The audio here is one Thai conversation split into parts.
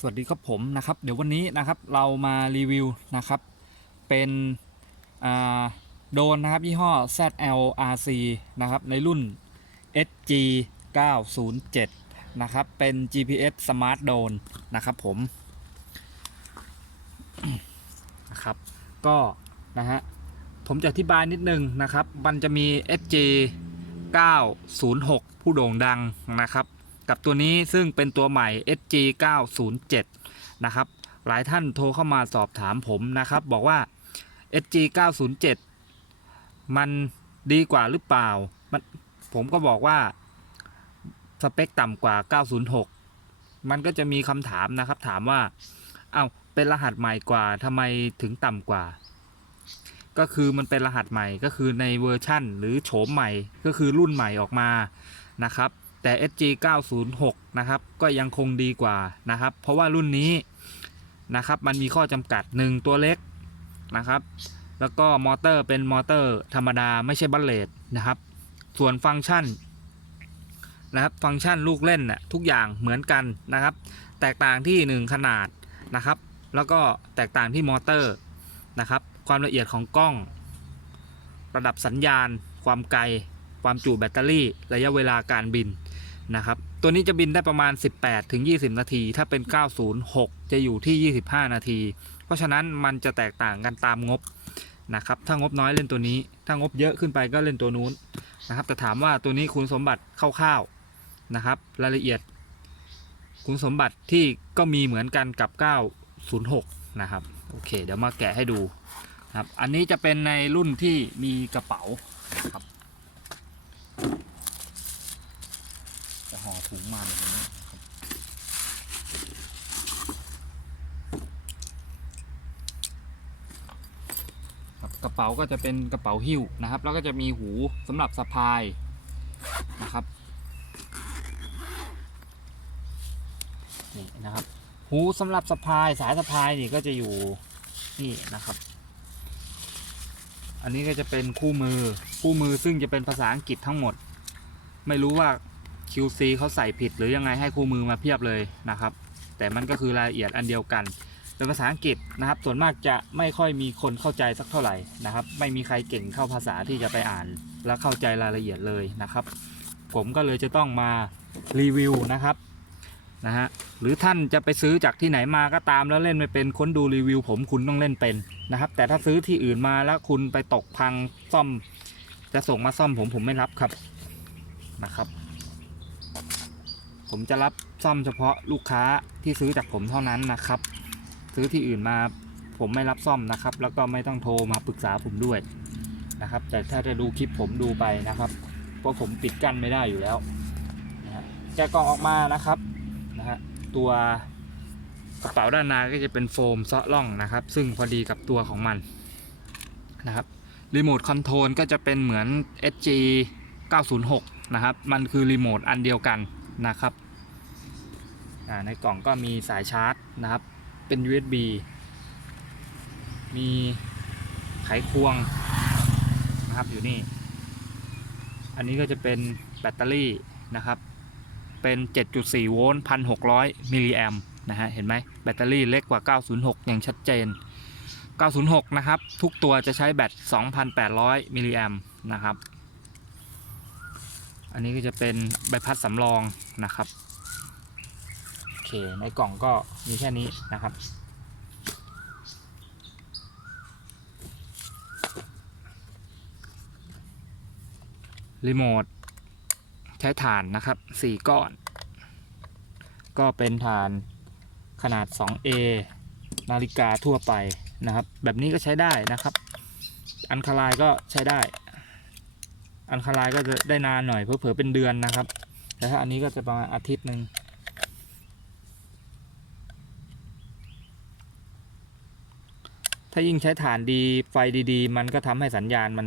สวัสดีครับผมนะครับเดี๋ยววันนี้นะครับเรามารีวิวนะครับเป็นโดนนะครับยี่ห้อ ZLRC นะครับในรุ่น SG 907นะครับเป็น GPS Smart Drone นะครับผมนะครับก็นะฮะผมจะอธิบายนิดนึงนะครับ มันจะมี SG 906 ผู้โด่งดังนะครับ กับตัวนี้ซึ่งเป็นตัวใหม่ SG 907นะครับหลายท่านโทรเข้ามาสอบถามผมนะครับ บอกว่า SG 907มันดีกว่าหรือเปล่ามันผมก็บอกว่าสเปคต่ำกว่า 906 มันก็จะมีคำถามนะครับถามว่า เอา้าเป็นรหัสใหม่กว่าทำไมถึงต่ำกว่า ก็คือมันเป็นรหัสใหม่ก็คือในเวอร์ชั่น หรือโฉมใหม่ก็คือรุ่นใหม่ออกมานะครับ แต่ SG 906นะครับก็ยังคงดีกว่านะครับ เพราะว่ารุ่นนี้นะครับมันมีข้อจำกัด 1 ตัวเล็กนะครับ แล้วก็มอเตอร์เป็นมอเตอร์ธรรมดาไม่ใช่บัลเลตนะครับ ส่วนฟังก์ชันนะครับฟังก์ชันลูกเล่นน่ะทุกอย่างเหมือนกันนะครับ แตกต่างที่ 1 ขนาดนะครับ แล้วก็แตกต่างที่มอเตอร์นะครับ ความละเอียดของกล้อง ระดับสัญญาณ ความไกล ความจุแบตเตอรี่ ระยะเวลาการบิน นะครับ ตัวนี้จะบินได้ประมาณ 18ถึง20 นาที ถ้าเป็น 906 จะอยู่ที่ 25 นาที เพราะฉะนั้นมันจะแตกต่างกันตามงบนะครับ ถ้างบน้อยเล่นตัวนี้ ถ้างบเยอะขึ้นไปก็เล่นตัวนู้นนะครับ แต่ถามว่าตัวนี้คุณสมบัติคร่าวๆนะครับ รายละเอียด คุณสมบัติที่ก็มีเหมือนกันกับ 906 นะครับ โอเค เดี๋ยวมาแกะให้ดูครับ อันนี้จะเป็นในรุ่นที่มีกระเป๋าครับ ห่อถุงมาอย่างนี้นะครับครับกระเป๋าก็จะเป็นกระเป๋าหิ้วนะครับ แล้วก็จะมีหูสำหรับสะพายนะครับนี่นะครับ หูสำหรับสะพายสายสะพายนี่ก็จะอยู่นี่นะครับ อันนี้ก็จะเป็นคู่มือคู่มือซึ่งจะเป็นภาษาอังกฤษทั้งหมด ไม่รู้ว่า QC เขาใส่ผิดหรือยังไงให้คู่มือมาเพียบเลยนะครับ แต่มันก็คือรายละเอียดอันเดียวกันเป็นภาษาอังกฤษนะครับ ส่วนมากจะไม่ค่อยมีคนเข้าใจสักเท่าไหร่นะครับ ไม่มีใครเก่งเข้าภาษาที่จะไปอ่านและเข้าใจรายละเอียดเลยนะครับ ผมก็เลยจะต้องมารีวิวนะครับนะฮะหรือท่านจะไปซื้อจากที่ไหนมาก็ตามแล้วเล่นไม่เป็นค้นดูรีวิว ผมคุณต้องเล่นเป็นนะครับ แต่ถ้าซื้อที่อื่นมาแล้วคุณไปตกพังซ่อม จะส่งมาซ่อมผมผมไม่รับครับนะครับ ผมจะรับซ่อมเฉพาะลูกค้าที่ซื้อจากผมเท่านั้นนะครับ ซื้อที่อื่นมาผมไม่รับซ่อมนะครับ แล้วก็ไม่ต้องโทรมาปรึกษาผมด้วยนะครับ แต่ถ้าจะดูคลิปผมดูไปนะครับ เพราะผมปิดกั้นไม่ได้อยู่แล้วนะฮะแกะกล่องออกมานะครับนะฮะตัวกระเป๋าด้านในก็จะเป็นโฟมเซาะล่องนะครับ ซึ่งพอดีกับตัวของมันนะครับรีโมทคอนโทรลก็จะเป็นเหมือน SG 906 นะครับ มันคือรีโมทอันเดียวกัน นะครับในกล่องก็มีสายชาร์จนะครับ เป็น USB มีไขควงนะครับอยู่นี่ อันนี้ก็จะเป็นแบตเตอรี่นะครับ เป็น 7.4 โวลต์ 1,600 มิลลิแอมนะฮะ เห็นไหมแบตเตอรี่เล็กกว่า 906 อย่างชัดเจน 906 นะครับ ทุกตัวจะใช้แบต 2,800 มิลลิแอมนะครับ อันนี้ก็จะเป็นใบพัดสำรองนะครับโอเคในกล่องก็มีแค่นี้นะครับ รีโมทใช้ถ่านนะครับ4ก้อน ก็เป็นถ่านขนาด 2A นาฬิกาทั่วไปนะครับ แบบนี้ก็ใช้ได้นะครับ อันคาลายก็ใช้ได้ อันคาไลายก็จะได้นานหน่อยเผื่อเป็นเดือนนะครับ แต่ถ้าอันนี้ก็จะประมาณอาทิตย์หนึ่งถ้ายิ่งใช้ฐานดีไฟดีๆ มันก็ทำให้สัญญาณมัน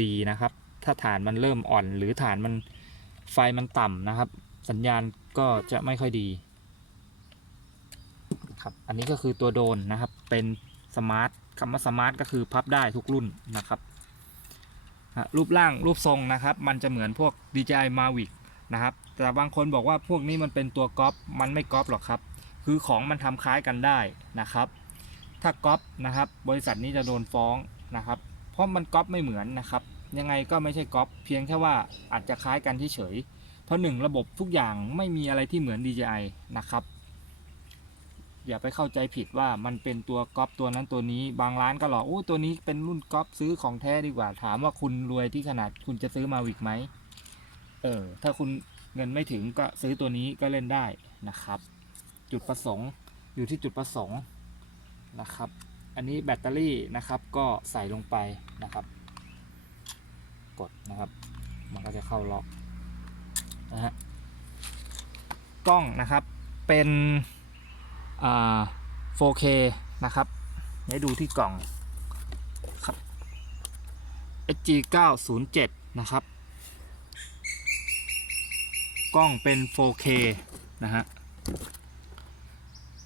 ดีนะครับ ถ้าฐานมันเริ่มอ่อน หรือฐานมันไฟมันต่ำนะครับ สัญญาณก็จะไม่ค่อยดีครับอันนี้ก็คือตัวโดรนนะครับเป็นสมาร์ทคำว่าสมาร์ทก็คือพับได้ทุกรุ่นนะครับ รูปร่างรูปทรงนะครับ มันจะเหมือนพวก DJI Mavic นะครับ แต่บางคนบอกว่าพวกนี้มันเป็นตัวก๊อปมันไม่ก๊อปหรอกครับ คือของมันทำคล้ายกันได้นะครับ ถ้าก๊อปนะครับ บริษัทนี้จะโดนฟ้องนะครับ เพราะมันก๊อปไม่เหมือนนะครับ ยังไงก็ไม่ใช่ก๊อปเพียงแค่ว่าอาจจะคล้ายกันเฉยๆเพราะหนึ่งระบบทุกอย่างไม่มีอะไรที่เหมือน DJI นะครับ อย่าไปเข้าใจผิดว่ามันเป็นตัวก๊อปตัวนั้นตัวนี้ บางร้านก็หลอกโอ้ตัวนี้เป็นรุ่นก๊อปซื้อของแท้ดีกว่า ถามว่าคุณรวยที่ขนาดคุณจะซื้อมาวิกไหมเออ ถ้าคุณเงินไม่ถึงก็ซื้อตัวนี้ก็เล่นได้นะครับ จุดประสงค์อยู่ที่จุดประสงค์นะครับ อันนี้แบตเตอรี่นะครับก็ใส่ลงไปนะครับ กดนะครับ มันก็จะเข้าล็อกนะฮะกล้องนะครับเป็น 4K นะครับให้ดูที่กล่องครับ HG 907นะครับ กล้องเป็น 4K นะฮะ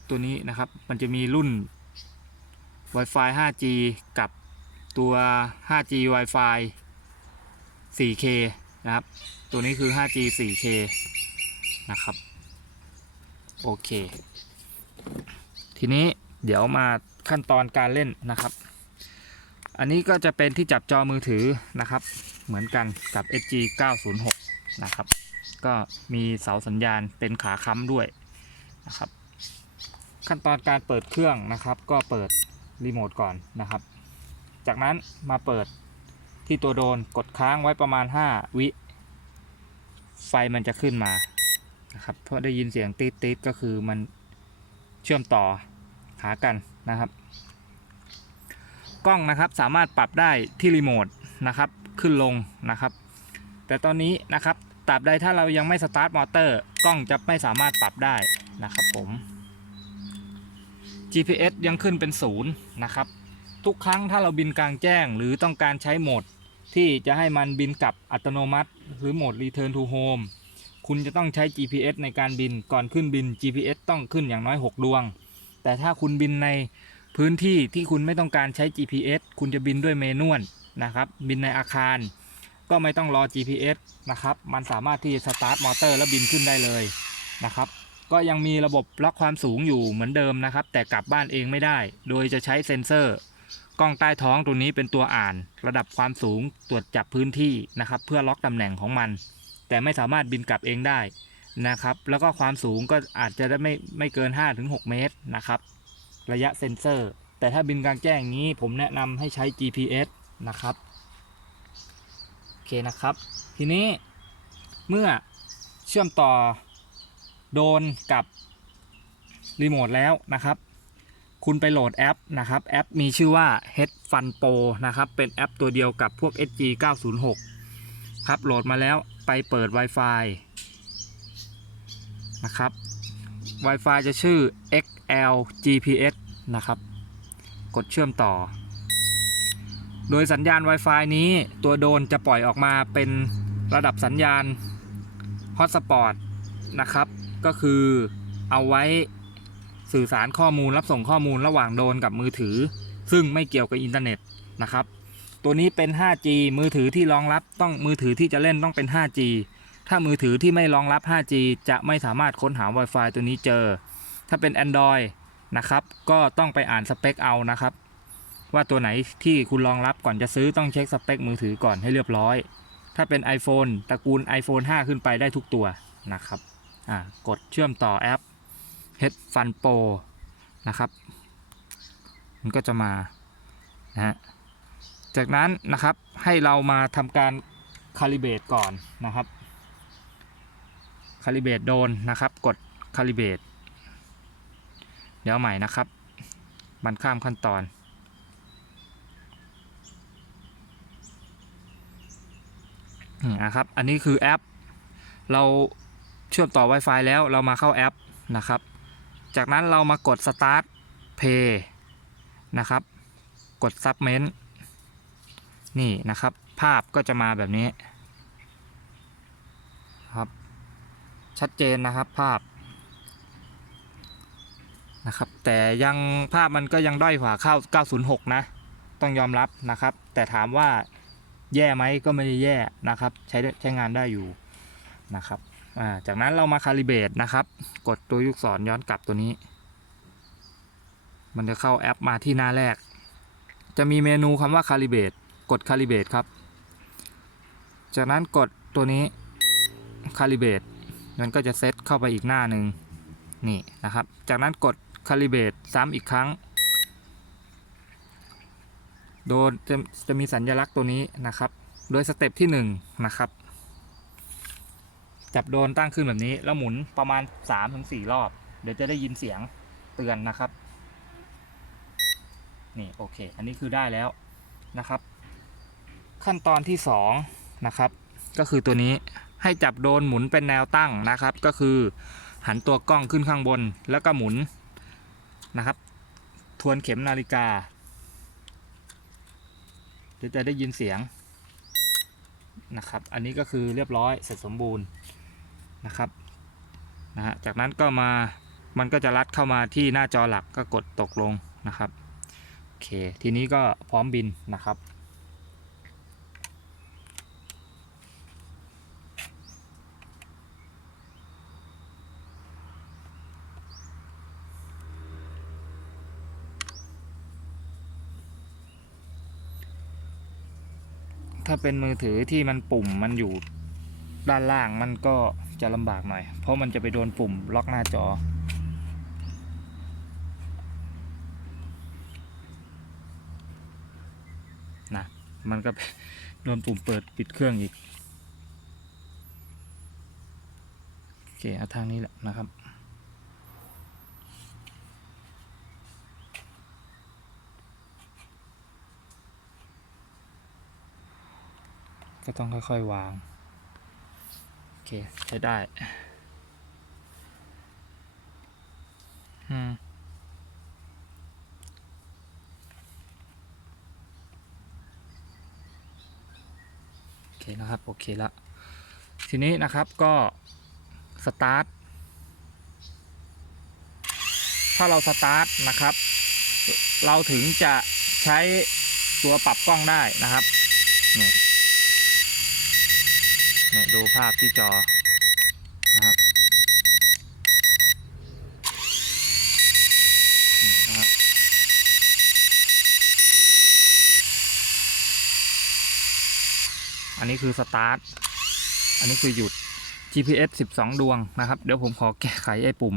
ตัวนี้นะครับ มันจะมีรุ่น Wi-Fi 5G กับตัว 5G Wi-Fi 4K นะครับ ตัวนี้คือ 5G 4K นะครับ โอเค ทีนี้เดี๋ยวมาขั้นตอนการเล่นนะครับ อันนี้ก็จะเป็นที่จับจอมือถือนะครับ เหมือนกันกับ SG 906นะครับ ก็มีเสาสัญญาณเป็นขาค้ำด้วยนะครับ ขั้นตอนการเปิดเครื่องนะครับ ก็เปิดรีโมทก่อนนะครับ จากนั้นมาเปิดที่ตัวโดนกดค้างไว้ประมาณ 5 วิไฟมันจะขึ้นมานะครับเพราะได้ยินเสียงตีดตีดๆก็คือมัน เชื่อมต่อหากันนะครับ กล้องนะครับสามารถปรับได้ที่รีโมทนะครับขึ้นลงนะครับ แต่ตอนนี้นะครับตราบใดถ้าเรายังไม่สตาร์ทมอเตอร์กล้องจะไม่สามารถปรับได้นะครับผม GPS ยังขึ้นเป็นศูนย์นะครับ ทุกครั้งถ้าเราบินกลางแจ้งหรือต้องการใช้โหมดที่จะให้มันบินกลับอัตโนมัติ หรือโหมด Return to Home คุณจะต้องใช้ GPS ในการบินก่อนขึ้นบิน GPS ต้องขึ้นอย่างน้อย 6 ดวง แต่ถ้าคุณบินในพื้นที่ที่คุณไม่ต้องการใช้ GPS คุณจะบินด้วยเมนวลนะครับ บินในอาคาร ก็ไม่ต้องรอ GPS นะครับ มันสามารถที่จะสตาร์ทมอเตอร์แล้วบินขึ้นได้เลยนะครับ ก็ยังมีระบบล็อกความสูงอยู่เหมือนเดิมนะครับ แต่กลับบ้านเองไม่ได้ โดยจะใช้เซ็นเซอร์กล้องใต้ท้องตัวนี้เป็นตัวอ่าน ระดับความสูงตรวจจับพื้นที่นะครับ เพื่อล็อกตำแหน่งของมัน แต่ไม่สามารถบินกลับเองได้นะครับ แล้วก็ความสูงก็อาจจะได้ไม่ไม่เกิน 5-6 เมตรนะครับ ระยะเซ็นเซอร์ แต่ถ้าบินกลางแจ้งอย่างนี้ผมแนะนำให้ใช้ GPS นะครับโอเคนะครับ ทีนี้เมื่อเชื่อมต่อโดนกับรีโมทแล้วนะครับคุณไปโหลดแอปนะครับ แอปมีชื่อว่า Head Fun Pro นะครับ เป็นแอปตัวเดียวกับพวก SG 906 ครับ โหลดมาแล้ว ไปเปิด Wi-Fi นะครับ Wi-Fi จะชื่อ XL GPS นะครับ กดเชื่อมต่อ โดยสัญญาณ Wi-Fi นี้ตัวโดนจะปล่อยออกมาเป็นระดับสัญญาณ Hotspot นะครับ ก็คือเอาไว้สื่อสารข้อมูลรับส่งข้อมูลระหว่างโดนกับมือถือ ซึ่งไม่เกี่ยวกับอินเทอร์เน็ตนะครับ ตัวนี้เป็น 5G มือถือที่รองรับต้องมือถือที่จะเล่นต้องเป็น 5G ถ้ามือถือที่ไม่รองรับ 5G จะไม่สามารถค้นหา Wi-Fi ตัวนี้เจอ ถ้าเป็น Android นะครับ ก็ต้องไปอ่านสเปคเอานะครับ ว่าตัวไหนที่คุณรองรับก่อนจะซื้อต้องเช็คสเปคมือถือก่อนให้เรียบร้อย ถ้าเป็น iPhone ตระกูล iPhone 5 ขึ้นไปได้ทุกตัวนะครับกดเชื่อมต่อแอป Head Fun Pro นะครับ มันก็จะมานะฮะ จากนั้นนะครับให้เรามาทำการคาลิเบตก่อนนะครับคาลิเบตโดนนะครับ กดคาลิเบตเดี๋ยวใหม่นะครับ มันข้ามขั้นตอน นะครับ อันนี้คือแอป เราเชื่อมต่อ Wi-Fi แล้วเรามาเข้าแอปนะครับ จากนั้นเรามากด Start Pay นะครับ กด Submit นี่นะครับ ภาพก็จะมาแบบนี้ครับ ชัดเจนนะครับภาพนะครับ แต่ยังภาพมันก็ยังด้อยกว่าเข้า906 นะ ต้องยอมรับนะครับ แต่ถามว่าแย่ไหมก็ไม่ได้แย่นะครับ ใช้ใช้งานได้อยู่นะครับาจากนั้นเรามาคาลิเบตนะครับ กดตัวลูกศรย้อนกลับตัวนี้ มันจะเข้าแอปมาที่หน้าแรก จะมีเมนูคำว่าคาลิเบต กดคาลิเบตครับ จากนั้นกดตัวนี้คาลิเบตมันก็จะเซตเข้าไปอีกหน้าหนึ่งนี่นะครับ จากนั้นกดคาลิเบตซ้ำอีกครั้ง โดยจะจะมีสัญลักษณ์ตัวนี้นะครับ โดยสเต็ปที่1นะครับ จับโดนตั้งขึ้นแบบนี้ แล้วหมุนประมาณ 3-4 รอบ เดี๋ยวจะได้ยินเสียงเตือนนะครับ นี่โอเค อันนี้คือได้แล้วนะครับ ขั้นตอนที่2นะครับก็คือตัวนี้ให้จับโดนหมุนเป็นแนวตั้งนะครับ ก็คือหันตัวกล้องขึ้นข้างบนแล้วก็หมุนนะครับ ทวนเข็มนาฬิกาเดี๋ยวจะได้ยินเสียงนะครับ อันนี้ก็คือเรียบร้อยเสร็จสมบูรณ์นะครับนะฮะจากนั้นก็มามันก็จะลัดเข้ามาที่หน้าจอหลักก็กดตกลงนะครับโอเคทีนี้ก็พร้อมบินนะครับ เป็นมือถือที่มันปุ่มมันอยู่ด้านล่างมันก็จะลำบากหน่อย เพราะมันจะไปโดนปุ่มล็อกหน้าจอ นะ มันก็โดนปุ่มเปิดปิดเครื่องอีก โอเค เอาทางนี้แหละนะครับ ก็ต้องค่อยๆวาง โอเค ใช้ได้อืมโอเคนะครับ โอเคละทีนี้นะครับก็ สตาร์ท ถ้าเราสตาร์ทนะครับ เราถึงจะใช้ตัวปรับกล้องได้นะครับนี่ เนี่ยดู ภาพที่จอนะครับนี่นะครับอันนี้คือสตาร์ท อันนี้คือหยุด GPS 12 ดวงนะครับ เดี๋ยวผมขอแก้ไขไอ้ปุ่ม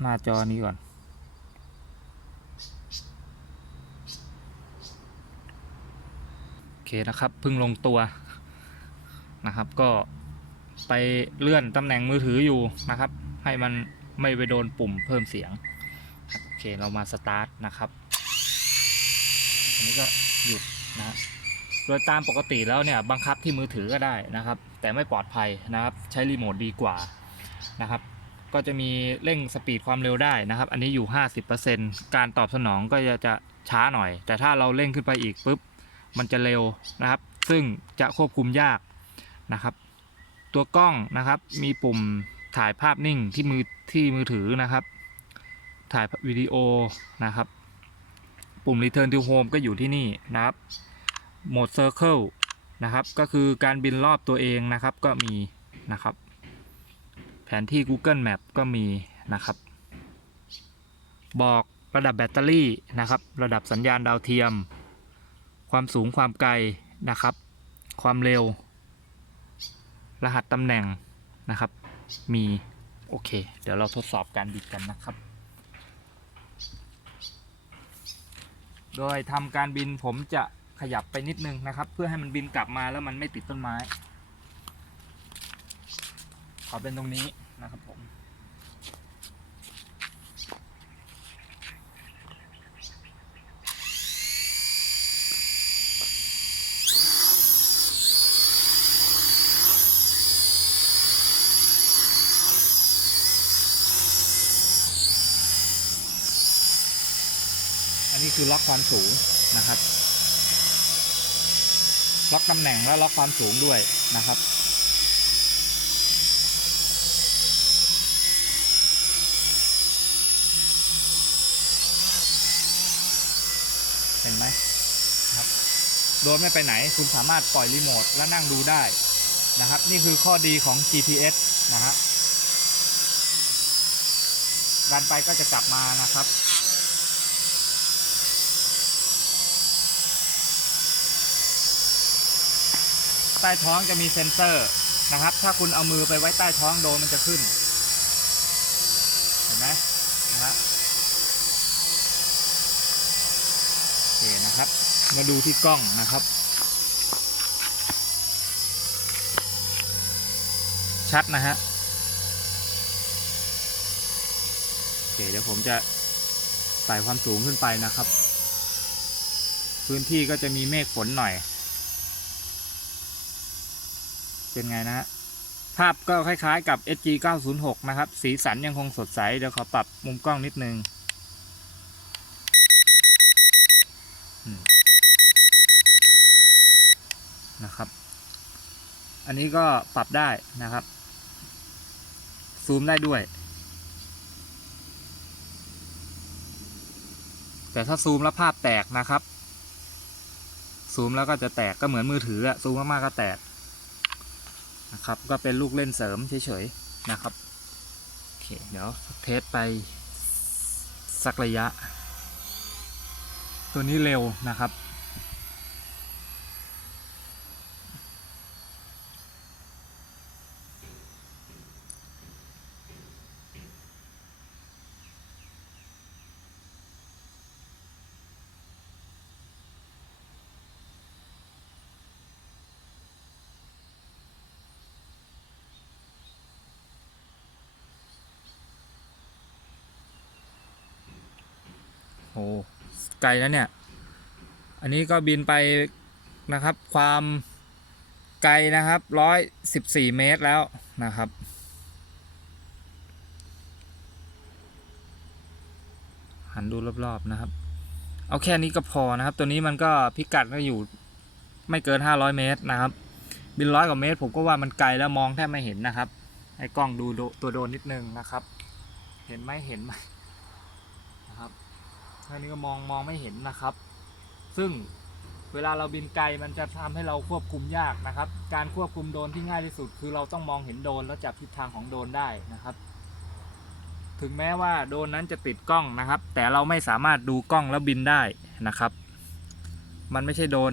หน้าจอนี้ก่อน โอ เคนะครับเพิ่งลงตัวนะครับ ก็ไปเลื่อนตำแหน่งมือถืออยู่นะครับ ให้มันไม่ไปโดนปุ่มเพิ่มเสียงโอเคเรามาสตาร์ทนะครับอันนี้ก็หยุดนะฮะโดยตามปกติแล้วเนี่ยบังคับที่มือถือก็ได้นะครับ แต่ไม่ปลอดภัยนะครับใช้รีโมทดีกว่านะครับก็จะมีเร่งสปีดความเร็วได้นะครับ อันนี้อยู่ 50%การตอบสนองก็จะจะช้าหน่อย แต่ถ้าเราเร่งขึ้นไปอีกปุ๊บ มันจะเร็วนะครับ ซึ่งจะควบคุมยากนะครับ ตัวกล้องนะครับมีปุ่มถ่ายภาพนิ่งที่มือที่มือถือนะครับ ถ่ายวิดีโอนะครับ ปุ่ม Return to Home ก็อยู่ที่นี่นะครับโหมด Circle นะครับ ก็คือการบินรอบตัวเองนะครับก็มีนะครับ แผนที่ Google Map ก็มีนะครับ บอกระดับแบตเตอรี่นะครับ ระดับสัญญาณดาวเทียม ความสูงความไกลนะครับ ความเร็ว รหัสตำแหน่งนะครับ มีโอเค เดี๋ยวเราทดสอบการบิดกันนะครับ โดยทำการบินผมจะขยับไปนิดนึงนะครับ เพื่อให้มันบินกลับมาแล้วมันไม่ติดต้นไม้ ขอเป็นตรงนี้นะครับผม คือล็อกความสูงนะครับ ล็อกตำแหน่งแล้วล็อกความสูงด้วยนะครับ เห็นไหมครับ โดยไม่ไปไหนคุณสามารถปล่อยรีโมทและนั่งดูได้นะครับ นี่คือข้อดีของ GPS นะฮะดันไปก็จะกลับมานะครับ ใต้ท้องจะมีเซ็นเซอร์นะครับ ถ้าคุณเอามือไปไว้ใต้ท้องโดนมันจะขึ้น เห็นไหมนะฮะโอเคนะครับ มาดูที่กล้องนะครับ ชัดนะฮะโอเคเดี๋ยวผมจะไต่ความสูงขึ้นไปนะครับ พื้นที่ก็จะมีเมฆฝนหน่อย เป็นไงนะฮะภาพก็คล้ายๆกับ SG 906นะครับ สีสันยังคงสดใส เดี๋ยวขอปรับมุมกล้องนิดนึงนะครับ อันนี้ก็ปรับได้นะครับ ซูมได้ด้วย แต่ถ้าซูมแล้วภาพแตกนะครับ ซูมแล้วก็จะแตกก็เหมือนมือถืออะซูมมากๆก็แตก นะครับ ก็เป็นลูกเล่นเสริมเฉยๆนะครับโอเคเดี๋ยวเทสไปสักระยะ ตัวนี้เร็วนะครับ โอ้ ไกลแล้วเนี่ย อันนี้ก็บินไปนะครับ ความไกลนะครับร้อยสิบสี่เมตรแล้วนะครับ หันดูรอบๆนะครับ เอาแค่นี้ก็พอนะครับ ตัวนี้มันก็พิกัดก็อยู่ไม่เกิน500เมตรนะครับ บินร้อยกว่าเมตร ผมก็ว่ามันไกลแล้วมองแทบไม่เห็นนะครับ ให้กล้องดูตัวโดนนิดนึงนะครับ เห็นไหมเห็นไหม อันนี้ก็มองมองไม่เห็นนะครับ ซึ่งเวลาเราบินไกลมันจะทำให้เราควบคุมยากนะครับ การควบคุมโดนที่ง่ายที่สุด คือเราต้องมองเห็นโดนแล้วจับทิศทางของโดนได้นะครับ ถึงแม้ว่าโดนนั้นจะติดกล้องนะครับ แต่เราไม่สามารถดูกล้องแล้วบินได้นะครับ มันไม่ใช่โดน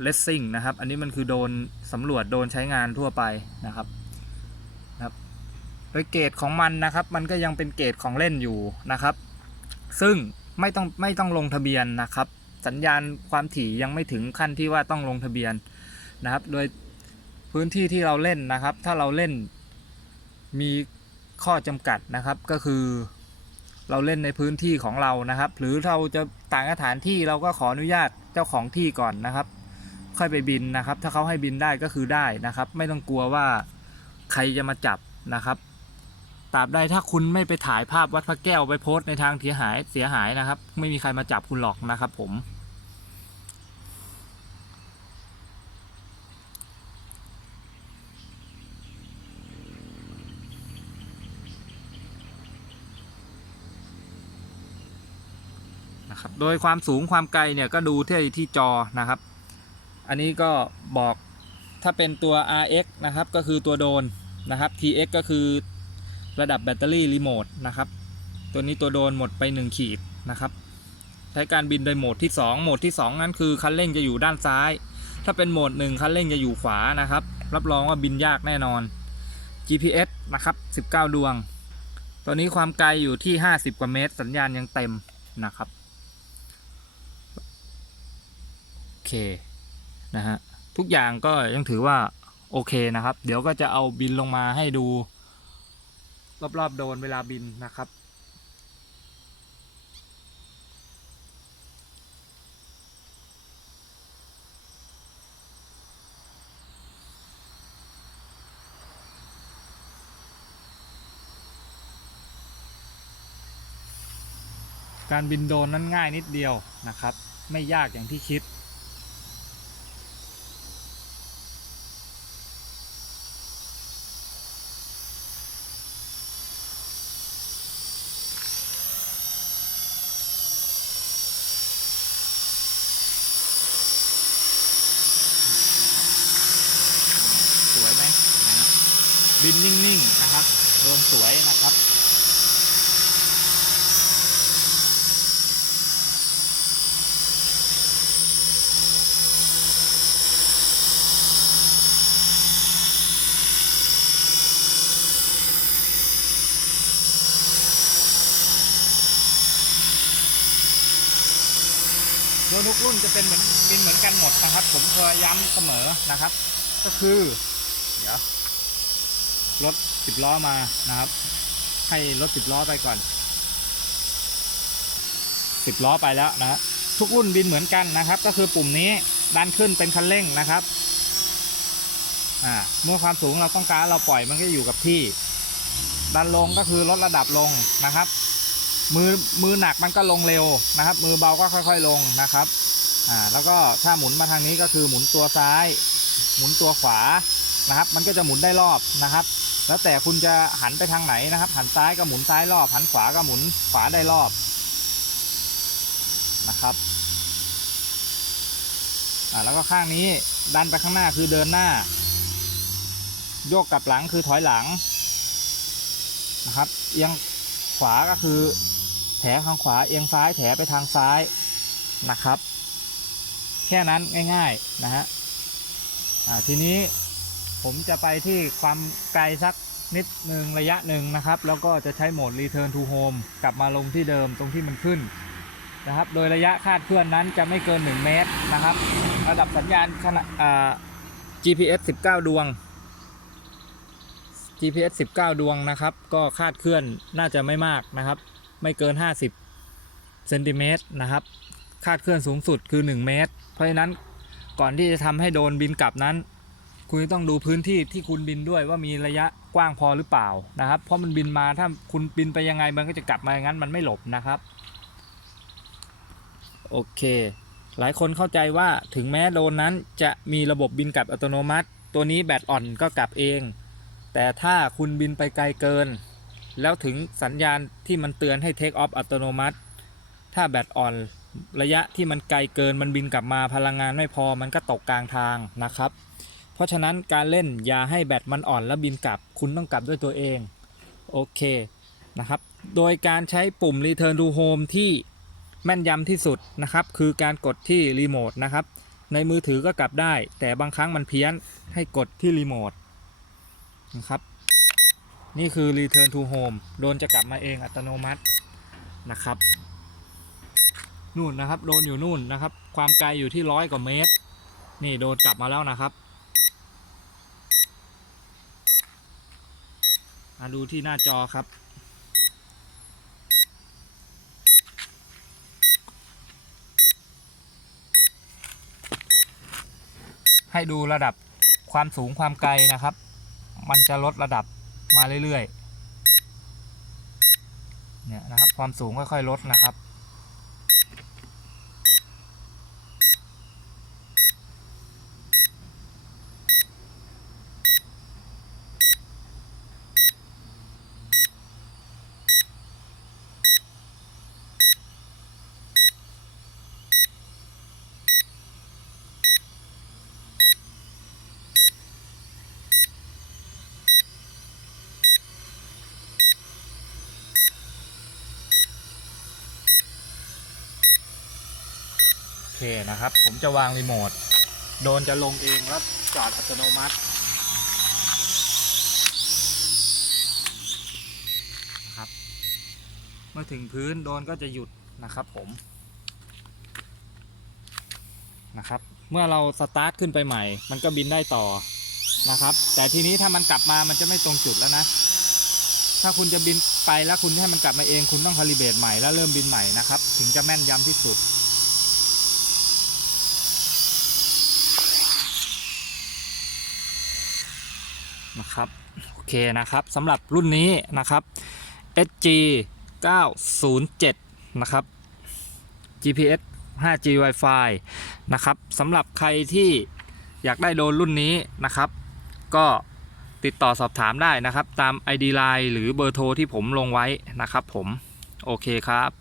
เลสซิ่งนะครับ อันนี้มันคือโดนสำรวจโดนใช้งานทั่วไปนะครับนะครับ โดยเกรดของมันนะครับ มันก็ยังเป็นเกรดของเล่นอยู่นะครับ ซึ่ง ไม่ต้องไม่ต้องลงทะเบียนนะครับ สัญญาณความถี่ยังไม่ถึงขั้นที่ว่าต้องลงทะเบียนนะครับ โดยพื้นที่ที่เราเล่นนะครับ ถ้าเราเล่นมีข้อจำกัดนะครับก็คือเราเล่นในพื้นที่ของเรานะครับ หรือเราจะต่างสถานที่เราก็ขออนุญาตเจ้าของที่ก่อนนะครับ ค่อยไปบินนะครับ ถ้าเขาให้บินได้ก็คือได้นะครับ ไม่ต้องกลัวว่าใครจะมาจับนะครับ ตราบใดถ้าคุณไม่ไปถ่ายภาพวัดพระแก้วไปโพสต์ในทางเสียหายเสียหายนะครับ ไม่มีใครมาจับคุณหรอกนะครับผม นะครับ โดยความสูงความไกลเนี่ยก็ดูที่ที่จอนะครับ อันนี้ก็บอกถ้าเป็นตัว RX นะครับก็คือตัวโดนนะครับ TX ก็คือ ระดับแบตเตอรี่รีโมทนะครับ ตัวนี้ตัวโดนหมดไป 1 ขีดนะครับใช้การบินโดยโหมดที่ 2 โหมดที่ 2 นั้นคือคันเร่งจะอยู่ด้านซ้าย ถ้าเป็นโหมด 1 คันเร่งจะอยู่ขวานะครับ รับรองว่าบินยากแน่นอน GPS นะครับ 19 ดวง ตัวนี้ความไกลอยู่ที่ 50 กว่าเมตร สัญญาณยังเต็มนะครับ โอเค นะฮะ ทุกอย่างก็ยังถือว่า โอเคนะครับ เดี๋ยวก็จะเอาบินลงมาให้ดู รอบๆโดนเวลาบินนะครับ การบินโดนนั้นง่ายนิดเดียวนะครับ ไม่ยากอย่างที่คิดนสวยนะครับ โดย ทุกรุ่นจะเป็นเหมือนบินเหมือนกันหมดนะครับ ผมเคยย้ำเสมอนะครับ ก็คือ เดี๋ยวรถสิบล้อมานะครับ ให้รถสิบล้อไปก่อนสิบล้อไปแล้วนะฮะทุกรุ่นบินเหมือนกันนะครับ ก็คือปุ่มนี้ดันขึ้นเป็นคันเร่งนะครับอ่าเมื่อความสูงเราต้องการเราปล่อยมันก็อยู่กับที่ ดันลงก็คือลดระดับลงนะครับ มือมือหนักมันก็ลงเร็วนะครับ มือเบาก็ค่อย ๆลงนะครับ อ่าแล้วก็ถ้าหมุนมาทางนี้ก็คือหมุนตัวซ้าย หมุนตัวขวานะครับ มันก็จะหมุนได้รอบนะครับ แล้วแต่คุณจะหันไปทางไหนนะครับ หันซ้ายก็หมุนซ้ายรอบ หันขวาก็หมุนขวาได้รอบนะครับอ่าแล้วก็ข้างนี้ดันไปข้างหน้าคือเดินหน้า โยกกลับหลังคือถอยหลังนะครับ เอียงขวาก็คือแถทางขวาเอียงซ้ายแถไปทางซ้ายนะครับ แค่นั้นง่ายๆนะฮะทีนี้ผมจะไปที่ความไกลสักนิดหนึ่งระยะหนึ่งนะครับ แล้วก็จะใช้โหมด Return to Home กลับมาลงที่เดิมตรงที่มันขึ้นนะครับ โดยระยะคาดเคลื่อนนั้นจะไม่เกิน 1 เมตรนะครับ ระดับสัญญาณขณะอ่า GPS 19 ดวง GPS 19 ดวงนะครับ ก็คาดเคลื่อนน่าจะไม่มากนะครับ ไม่เกิน 50เซนติเมตรนะครับ คาดเคลื่อนสูงสุดคือ 1 เมตร ราะฉะนั้นก่อนที่จะทำให้โดนบินกลับนั้น คุณต้องดูพื้นที่ที่คุณบินด้วยว่ามีระยะกว้างพอหรือเปล่านะครับ เพราะมันบินมาถ้าคุณบินไปยังไงมันก็จะกลับมาอย่างนั้นมันไม่หลบนะครับ โอเค หลายคนเข้าใจว่าถึงแม้โดนนั้นจะมีระบบบินกลับอัตโนมัติ ตัวนี้แบตอ่อนก็กลับเอง แต่ถ้าคุณบินไปไกลเกิน แล้วถึงสัญญาณที่มันเตือนให้เทคออฟอัตโนมัติ ถ้าแบตอ่อน ระยะที่มันไกลเกินมันบินกลับมาพลังงานไม่พอมันก็ตกกลางทางนะครับ เพราะฉะนั้นการเล่นอย่าให้แบตมันอ่อนแล้วบินกลับ คุณต้องกลับด้วยตัวเอง โอเคนะครับ โดยการใช้ปุ่ม Return to Home ที่แม่นยำที่สุดนะครับ คือการกดที่รีโมทนะครับ ในมือถือก็กลับได้ แต่บางครั้งมันเพี้ยนให้กดที่รีโมทนะครับนี่คือ Return to Home โดนจะกลับมาเองอัตโนมัตินะครับ นู่นนะครับ โดนอยู่นู่นนะครับ ความไกลอยู่ที่ร้อยกว่าเมตร นี่โดนกลับมาแล้วนะครับมาดูที่หน้าจอครับ ให้ดูระดับความสูงความไกลนะครับ มันจะลดระดับมาเรื่อยๆ เนี่ยนะครับ ความสูงค่อยๆลดนะครับ เคนะครับ ผมจะวางรีโมท โดนจะลงเองแล้วจอดอัตโนมัตินะครับ เมื่อถึงพื้นโดนก็จะหยุดนะครับผม นะครับ เมื่อเราสตาร์ทขึ้นไปใหม่ มันก็บินได้ต่อนะครับ แต่ทีนี้ถ้ามันกลับมามันจะไม่ตรงจุดแล้วนะ ถ้าคุณจะบินไปแล้วคุณให้มันกลับมาเอง คุณต้องคาลิเบตใหม่แล้วเริ่มบินใหม่นะครับ ถึงจะแม่นยำที่สุด นะครับ โอเคนะครับสำหรับรุ่นนี้นะครับ SG 907 นะครับ GPS 5G Wi-Fi นะครับสำหรับใครที่อยากได้โดรนรุ่นนี้นะครับ ก็ติดต่อสอบถามได้นะครับ ตาม ID Line หรือเบอร์โทรที่ผมลงไว้นะครับผม โอเคครับ